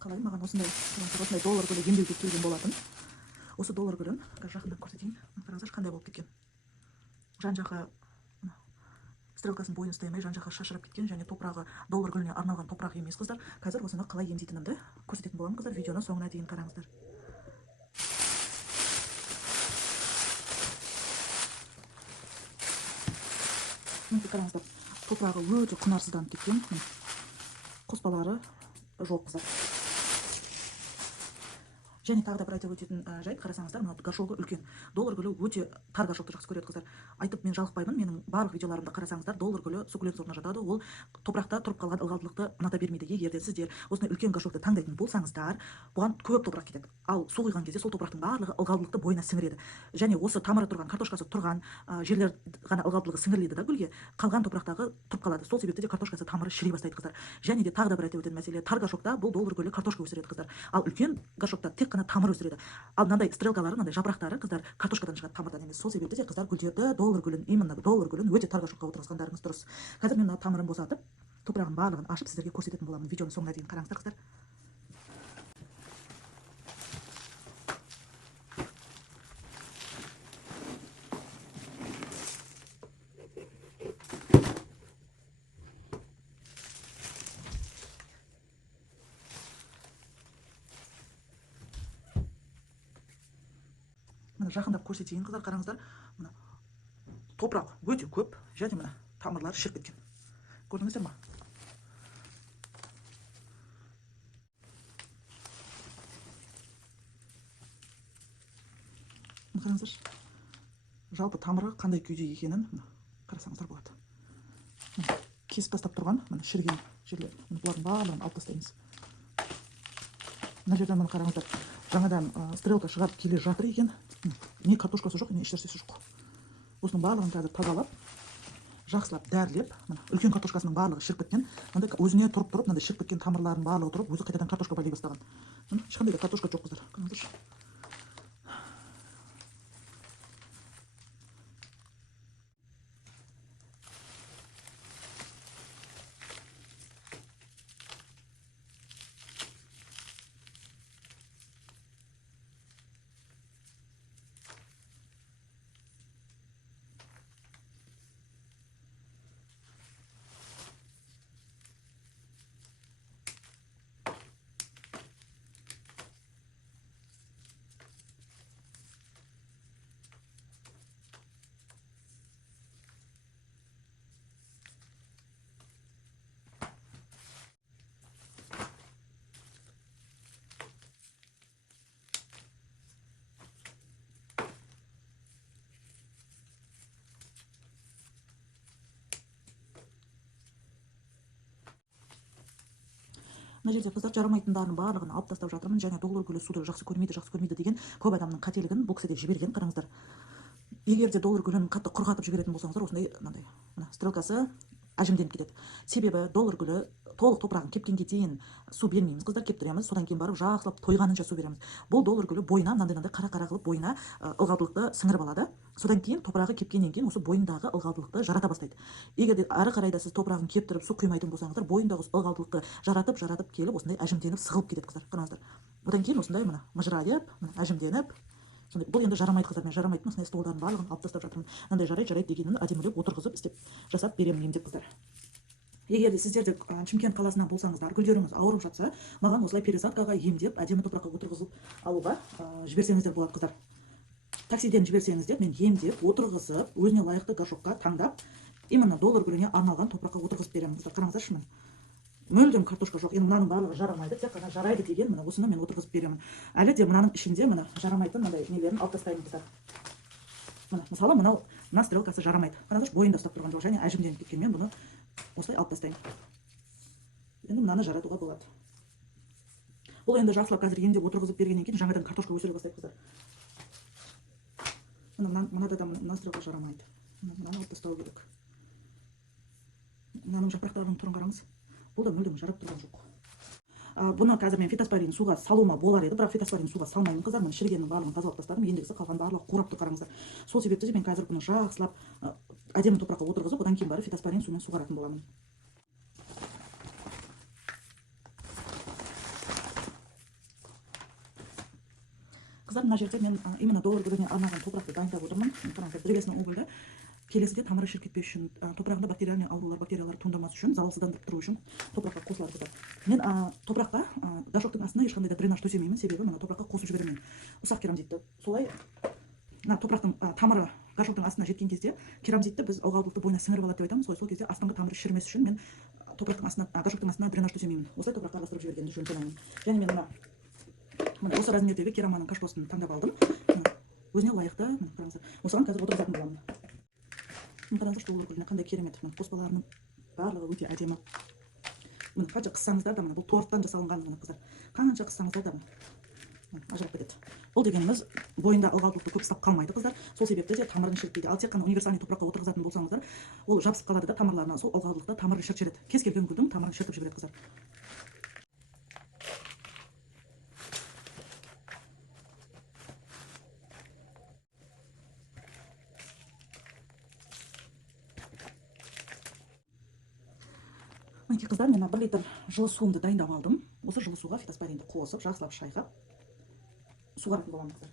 қалай маған осындай доллар гүлі емдеуге келген болатын. Осы доллар гүлін жақында көрсетейін. Қараңыздаршы қандай болып кеткен. Жан жаққа стрелкасын бойын ұстаймай жан жаққа шашырап кеткен, және топырағы доллар гүліне арналған топырақ емес қыздар. Қазір осыны қалай емдейтінімді көрсететін боламын қыздар. Видеоны соңына дейін қараңыздар. Қараңыздар, топырағы өте құнарсызданып кеткен, қоспалары жоқ қыздар. Және тағы да бір айтып өтетін жайт, қарасаңыздар, мына горшогы үлкен. Доллар гүлі өте тар горшокты жақсы көреді қыздар. Айтып мен жалықпаймын, менің барлық видеоларымда қарасаңыздар, доллар гүлі суккулент сортына жатады. Ол топырақта тұрып қалған ылғалдылықты ұната бермейді. Егер де сіздер осындай үлкен горшокты таңдайтын болсаңыздар, бұған көп топырақ кетеді. Ал су құйған кезде сол топырақтың барлығы ылғалдылықты бойына сіңіреді. Және осы тамыры тұрған, картошкасы тұрған жерлер ғана ылғалдылығы сіңіріледі да гүлге, қалған топырақтағы тұрып қалады. Сол себепті де картошкасы тамыры шіри бастайды қыздар. Және де тағы да бір айтып өтетін мәселе, тар горшокта бұл доллар гүлі картошка өсіреді қыздар. Ал үлкен горшокта тек қана тамыр өсіреді. Ал мынандай стрелкалары, мынандай жапырақтары қыздар картошкадан шығады, тамырдан емес. Сол себепті де қыздар гүлдерді доллар гүлін, именно доллар гүлін өте тар горшокқа отырғызғандарыңыз дұрыс. Қазір мен тамырын босатып, топырағын барлығын ашып сіздерге көрсететін боламын. Видеоны соңына дейін қараңыздар қыздар. Мына жақындап көрсетейін қыздар, қараңыздар. Мына топырақ өте көп, және мына тамырлары шіріп кеткен. Көрдіңіздер ма? Қараңыздар, жалпы тамыры қандай күйде екенін қарасаңыздар болады. Кесіп тастап тұрған, мына шірген жерлер, бұлардың барлығын алып тастаймыз. Мына жерден мына қараңыздар, жаңадан стрелка шығарып келе жатыр екен. Не картошкасы жоқ, не ешнәрсесі жоқ. Осының барлығын қазір тазалап, жақсылап дәрілеп, үлкен картошкасының барлығы шіріп кеткен. Мынандай өзіне тұрып, мынандай шіріп кеткен тамырлардың барлығы тұрып, өзі қайтадан картошка байлай бастаған. Ешқандай да картошка жоқ қыздар. Қараңыздаршы. Мына жерде қыздар жарамайтындарын барлығын алып тастап жатырмын. Және доллар гүлі суды жақсы көрмейді деген көп адамның қателігін бұл кісі де жіберген. Қараңыздар. Егер де доллар гүлін қатты құрғатып жіберетін болсаңыздар, осындай стрелкасы әжімденіп кетеді. Себебі доллар гүлі толық топырағын кепкенге дейін су бермейміз қыздар, кептіреміз, содан кейін барып жақсылап тойғанынша су береміз. Бұл доллар гүлі бойына мынандай қара қылып бойына ылғалдылықты сіңіріп алады. Содан кейін топырағы кепкеннен кейін осы бойындағы ылғалдылықты жарата бастайды. Егер де ары қарай да сіз топырағын кептіріп су құймайтын болсаңыздар, бойындағы ылғалдылықты жаратып келіп осындай әжімденіп сығылып кетеді қыздар. Қараңыздар. Одан кейін осындай мыжырайып, әжімденіп, бұл енді жарамайды қыздар. Мен жарамайтын осындай столдардың барлығын алып тастап жатырмын. Мынандай жарайды дегенін әдемілеп отырғызып жасап беремін емдеп қыздар. Егер де сіздер де Шымкент қаласынан болсаңыздар, гүлдеріңіз ауырып жатса, маған осылай пересадкаға емдеп, әдемі топыраққа отырғызып алуға жіберсеңіздер болады қыздар. Таксиден жіберсеңіздер, мен емдеп, отырғызып, өзіне лайықты горшокқа таңдап, именно доллар гүліне арналған топыраққа отырғызып беремін қыздар. Қараңыздаршы, мүлдем картошка жоқ. Енді мынаның барлығы жарамайды, тек қана жарайды деген осыны мен отырғызып беремін. Әлі де мынаның ішінде жарамайтын мындай нелерін алып тастаймын қыздар. Мысалы, мына стрелкасы жарамайды. Қараңыздаршы, бойында ұстап тұрған жоқ, және әжімденіп кеткен. Мен бұны осылай алып тастаймын. Енді мынаны жаратуға болады. Бұл енді жақсылап қазір емдеп отырғызып бергеннен кейін жаңадан картошка өсіре бастайды қыздар. Мынада да мына стрелка жарамайды. Мынаны алып тастау керек. Мынаның жапырақтарының түрін қараңыз. Бұл да мүлдем жарап тұрған жоқ. Бұны қазір мен фитоспорин суға салуыма болар еді, бірақ фитоспорин суға салмаймын қыздар. Мен шірігеннің барлығын тазалап тастадым. Ендігісі қалған барлығы қурапты, қараңыздар. Сол себепті де мен қазір бұны жақсылап әдемі топыраққа отырғызып, одан кейін барып фитоспорин сумен суғаратын боламын. Қыздар, мына жерде мен именно доллар гүліне арналған топырақты дайындап отырмын. Қараңыздар, древесный угольді келесіде тамыры шіріп кетпес үшін, топырағында бактериальный аурулар, бактериялар туындамас үшін, залалсыздандырып тұру үшін топыраққа қосылады қыздар. Мен топыраққа горшоктың астына ешқандай да дренаж төсемеймін, себебі мына топыраққа қосып жіберемін. Ұсақ керамзитті. Солай мына топырақтың тамыры горшоктың астына жеткен кезде керамзитті біз ылғалдылықты бойына сіңіріп алады деп айтамыз. Сол кезде астыңғы тамыры шірімес үшін мен топырақтың астына, горшоктың астына дренаж төсемеймін. Осылай топыраққа араластырып жібергенді жөн санаймын. Және мен мына осы размердегі кераманың кашпосын таңдап алдым. Өзіне лайықты, қараңыздар. Осыған қазір отырғызатын боламын. Қараңыздар, доллар гүліне қандай керемет. Қоспаларының барлығы өте әдемі. Қанша қыссаңыздар да, бұл торттан жасалынған қыздар. Қанша қыссаңыздар да ажырап кетеді. Бұл дегеніміз бойында ылғалдылықты көп ұстап қалмайды қыздар. Сол себепті де тамырын шірітпейді. Ал тек қана универсальный топыраққа отырғызатын болсаңыздар, ол жабысып қалады да тамырларына. Сол ылғалдылықта тамырын шірітіп жібереді. Кез келген гүлдің тамырын шірітіп жібереді қыздар. Мінекей қыздар, мен 1 литр жылы суымды дайындап алдым. Осы жылы суға фитоспоринді қосып, жақсылап шайқап суғаратын боламын қыздар.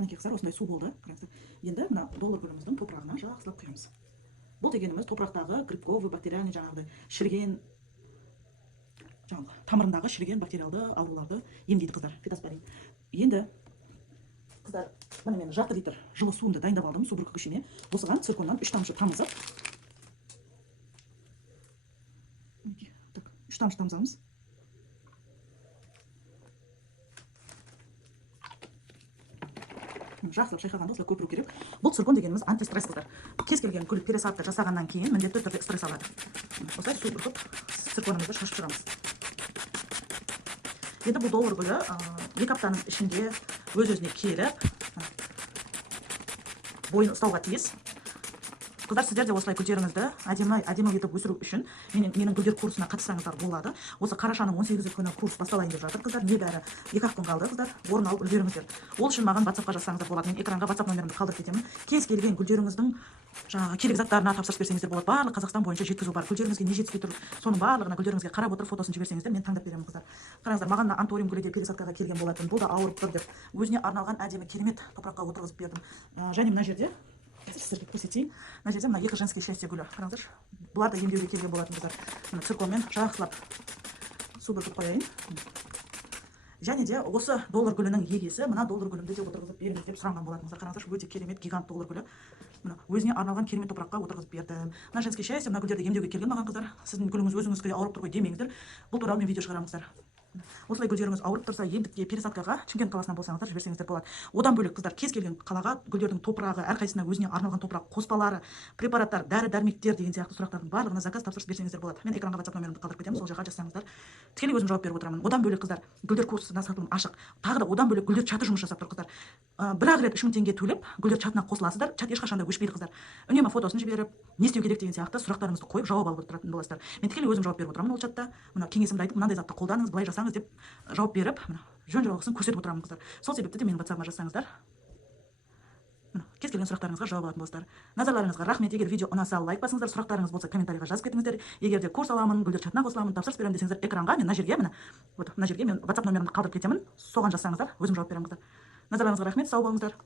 Мінекей қыздар, осындай су болды. Енді мына доллар гүліміздің топырағына жақсылап құямыз. Бұл дегеніміз топырақтағы грибковый, бактериальный, жаңағыдай шіріген, тамырындағы шіріген бактериалды ауруларды емдейді қыздар, фитоспорин. Енді қыздар, міне мен 6 литр жылы суымды дайындап алдым, су бүркігішіме. Осыған цирконнан 3 тамшы тамызып, 3 тамшы тамызамыз. Жақсылап шайқағанда осылай көпіру керек. Бұл циркон дегеніміз антистресс қыздар. Кез келген гүл пересадка жасағаннан кейін міндетті түрде стресс алады. Осылай су бүркіп цирконымызды шашып шығамыз. Енді бұл доллар гүлі 2 аптаның ішінде өз-өзіне келіп бойын ұстауға тиіс. Қыздар, сіздер де осылай гүлдеріңізді әдемі етіп өсіру үшін менің гүлдер курсына қатыссаңыздар болады. Осы қарашаның 18 күні курс басталайын деп жатыр қыздар. Небәрі 2-ақ күн қалды қыздар. Орын алып үлгеріңіздер. Ол үшін маған WhatsApp-қа жазсаңыздар болады. Мен экранға WhatsApp номерімді қалдырып кетемін. Кез келген гүлдеріңіздің керек заттарына тапсырыс берсеңіздер болады. Барлық Қазақстан бойынша жеткізу бар. Гүлдеріңізге не жетіспей тұр, соның барлығына гүлдеріңізге қарап отырып фотосын жіберсеңіздер, мен таңдап беремін қыздар. Қараңыздар, маған антуриум гүлі де пересадкаға келген болатын. Бұл да ауырып тұр деп өзіне арналған әдемі керемет топыраққа отырғызып бердім. Және мына жерде сіздерге көрсетейін. Мына жерде мына 2 женский счастье гүлі. Қараңыздар, бұлар да емдеуге келген болатын қыздар. Мына цирконмен жақсылап су бүркіп қояйын. Және де осы доллар гүлінің егесі мына доллар гүлімді де отырғызып беріңіз деп сұранған болатын. Қараңыздар, өте керемет гигант доллар гүлі. Мына өзіне арналған керемет топыраққа отырғызып бердім. Мына женский счастье, мына гүлдерді емдеуге келген маған қыздар. Сіздің гүліңіз өзіңізге ауырып тұр ғой демеңіздер. Бұл туралы мен видео шығарамын қыздар. Осылай гүлдеріңіз ауырып тұрса, емдікке пересадкаға Шымкент қаласынан болсаңыздар жіберсеңіздер болады. Одан бөлек қыздар, кез келген қалаға гүлдердің топырағы, әрқайсысына өзіне арналған топырақ, қоспалары, препараттар, дәрі-дәрмектер деген сияқты сұрақтардың барлығына заказ тапсырыс берсеңіздер болады. Мен экранға WhatsApp номерімді қалдырып кетемін, сол жаққа жазсаңыздар, тікелей өзім жауап беріп отырамын. Одан бөлек қыздар, гүлдер курсына сатылым ашық. Тағы да одан бөлек гүлдер чаты жұмыс жасап тұр қыздар. Бір-ақ рет 3000 теңге төлеп, гүлдер чатына қосыласыздар. Чат ешқашан да өшпейді қыздар. Үнемі фотосын жіберіп, не істеу керек деген сияқты сұрақтарыңызды қойып жауап алып отыратын боласыздар. Мен тікелей өзім жауап беріп отырамын ол чатта. Мына кеңесімді айтып, мынандай затты қолданыңыз, былай жасаңыз деп жауап беріп, жөн жауабын көрсетіп отырамын қыздар. Сол себепті де менің WhatsApp-ыма жазсаңыздар, кез келген сұрақтарыңызға жауап алатын боласыздар. Назарларыңызға рахмет. Егер видео ұнаса, лайк басыңыздар, сұрақтарыңыз болса комментарийға жазып кетіңіздер. Егер де курс аламын, гүлдер чатына қосыламын, тапсырыс беремін десеңіздер, экранға мен мына жерге мен WhatsApp номерімді қалдырып кетемін. Соған жазсаңыздар, өзім жауап беремін қыздар. Назарларыңызға рахмет, сау болыңыздар.